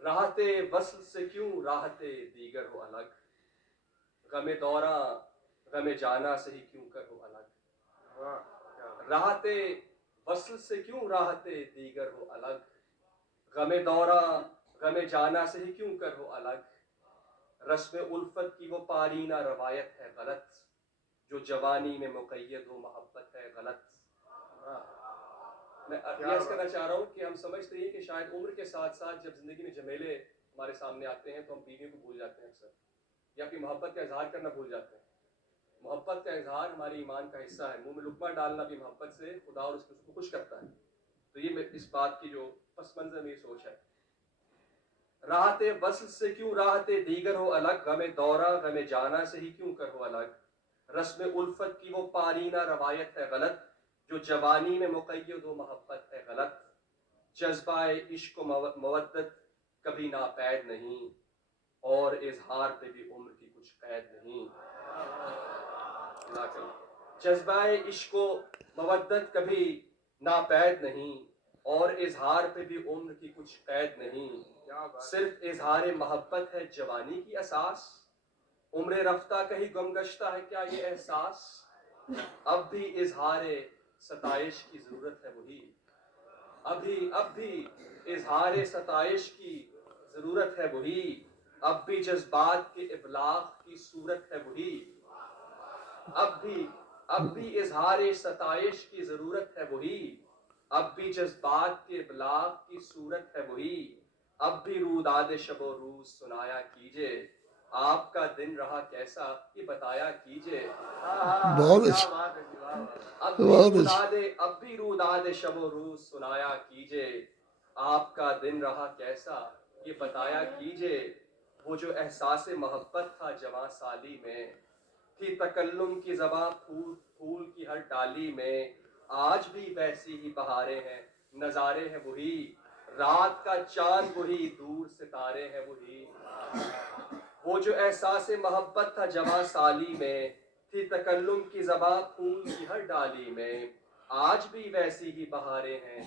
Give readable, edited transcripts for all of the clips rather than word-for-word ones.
راحت وصل سے کیوں راحت دیگر ہو الگ، غم دورہ غم جانا سے ہی کیوں کر ہو الگ، راحت وصل سے کیوں راحت دیگر ہو الگ، غم دورہ غم جانا سے ہی کیوں کر ہو الگ، رسم الفت کی وہ پارینہ روایت ہے غلط، جو جوانی میں مقید ہو محبت ہے غلط۔ میں عرض کرنا چاہ رہا ہوں کہ ہم سمجھتے ہیں کہ شاید عمر کے ساتھ ساتھ جب زندگی میں جھمیلے ہمارے سامنے آتے ہیں تو ہم بیویوں کو بھول جاتے ہیں اکثر، یا اپنی محبت کا اظہار کرنا بھول جاتے ہیں۔ محبت کا اظہار ہماری ایمان کا حصہ ہے، منہ میں لقمہ ڈالنا بھی محبت سے خدا اور اس کو خوش کرتا ہے۔ تو یہ اس بات کی جو پس منظر میں یہ سوچ ہے، راحت وصل سے کیوں راحت دیگر ہو الگ، غم دورہ غم جانا سے ہی کیوں کر ہو الگ، رسم الفت کی وہ پارینہ روایت ہے غلط، جو جوانی میں مقید ہو محبت ہے غلط، جذبہ عشق و مودت کبھی ناپید نہیں، اور اظہار پہ بھی عمر کی کچھ قید نہیں۔ جذبہ عشق و مودت کبھی ناپید نہیں، اور اظہار پہ بھی عمر کی کچھ قید نہیں، صرف اظہار محبت ہے جوانی کی اساس، عمر رفتہ کہیں گم گشتہ ہے کیا یہ احساس، اب بھی اظہار ستائش کی ضرورت ہے وہی، اب بھی اظہار ستائش کی ضرورت ہے وہی، اب بھی جذبات کے ابلاغ کی صورت ہے وہی، اب بھی اظہار ستائش کی ضرورت ہے وہی، اب بھی جذبات کے ابلاغ کی صورت ہے وہی، اب بھی روداد شب و روز سنایا کیجے، آپ کا دن رہا کیسا یہ بتایا کیجے۔ بہت اچھا، اب بھی روداد شب و روز سنایا کیجے، آپ کا دن رہا کیسا یہ بتایا کیجے، وہ جو احساس محبت تھا جواں سالی میں، تھی تکلم کی زباں پھول کی ہر ڈالی میں، آج بھی ویسی ہی بہاریں ہیں نظارے ہیں وہی، رات کا چاند وہی دور ستارے ہیں وہی، وہ جو احساس محبت تھا جواں سالی میں، تھی تکلم کی زباں پھول کی ہر ڈالی میں، آج بھی ویسی ہی بہاریں ہیں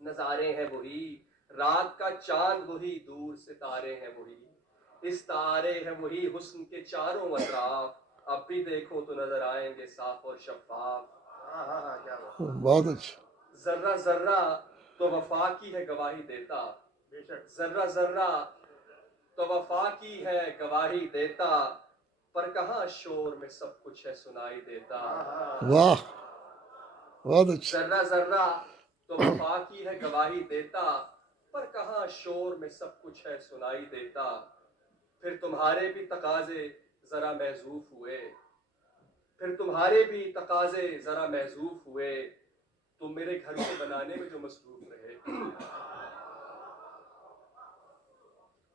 نظارے ہیں وہی، رات کا چاند وہی دور ستارے ہیں وہی، استعارے ہیں وہی حسن کے چاروں اطراف، اب بھی دیکھو تو نظر آئیں گے صاف اور شفاف۔ بہت اچھا، ذرہ ذرہ تو وفا کی ہے گواہی دیتا، ذرہ ذرہ تو وفا کی ہے گواہی دیتا، پر کہاں شور میں سب کچھ ہے سنائی دیتا۔ واہ، بہت اچھا، ذرہ ذرہ تو وفا کی ہے گواہی دیتا، پر کہاں شور میں سب کچھ ہے سنائی دیتا، پھر تمہارے بھی تقاضے ذرا محذوف ہوئے، پھر تمہارے بھی تقاضے ذرا محذوف ہوئے، تم میرے گھر کو بنانے میں جو مصروف رہے،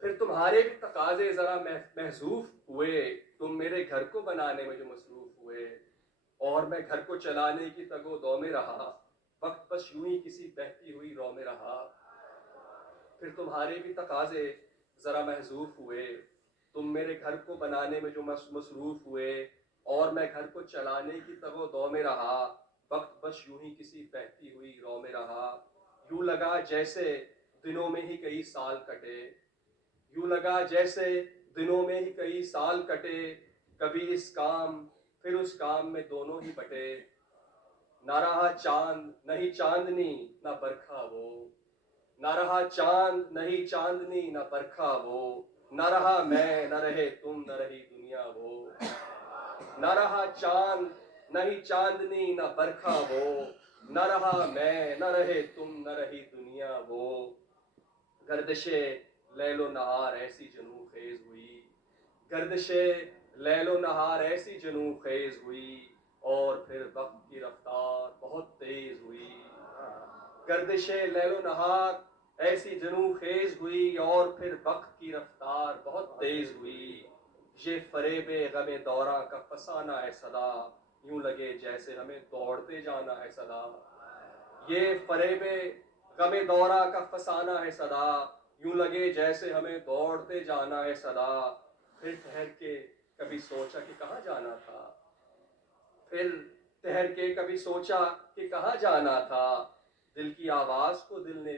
پھر تمہارے بھی تقاضے ذرا محذوف ہوئے، تم میرے گھر کو بنانے میں جو مصروف ہوئے، اور میں گھر کو چلانے کی تگ و دو میں رہا، وقت بس یوں ہی کسی بہتی ہوئی رو میں رہا، پھر تمہارے بھی تقاضے ذرا محذوف ہوئے، تم میرے گھر کو بنانے میں جو مصروف ہوئے، اور میں گھر کو چلانے کی تگ و دو میں رہا، وقت بس یوں ہی کسی بہتی ہوئی رو میں رہا، یوں لگا جیسے دنوں میں ہی کئی سال کٹے، یوں لگا جیسے دنوں میں ہی کئی سال کٹے، کبھی اس کام پھر اس کام میں دونوں ہی بٹے، نہ رہا چاند نہیں چاندنی نہ برکھا وہ، نہ رہا چاند نہیں چاندنی نہ برکھا وہ، نہ رہا میں نہ رہے تم نہ رہی دنیا وہ، نہ رہا چاند نہیں چاندنی نہ برکھا وہ، نہ رہا میں نہ رہے تم نہ رہی دنیا وہ، گردش لیل و نہار ایسی جنوں خیز ہوئی، گردش لیل و نہار ایسی جنوں خیز ہوئی، اور پھر وقت کی رفتار بہت تیز ہوئی، گردش لیل و نہار ایسی جنوں خیز ہوئی، اور پھر وقت کی رفتار بہت تیز ہوئی، یہ فریب غم دورہ کا فسانہ ہے صدا، یوں لگے جیسے ہمیں دوڑتے جانا ہے صدا، یہ فریب غم دورہ کا فسانہ ہے صدا، یوں لگے جیسے ہمیں دوڑتے جانا ہے صدا، پھر ٹھہر کے کبھی سوچا کہ کہاں جانا تھا، پھر ٹھہر کے کبھی سوچا کہ کہاں جانا تھا، دل کی آواز کو دل نے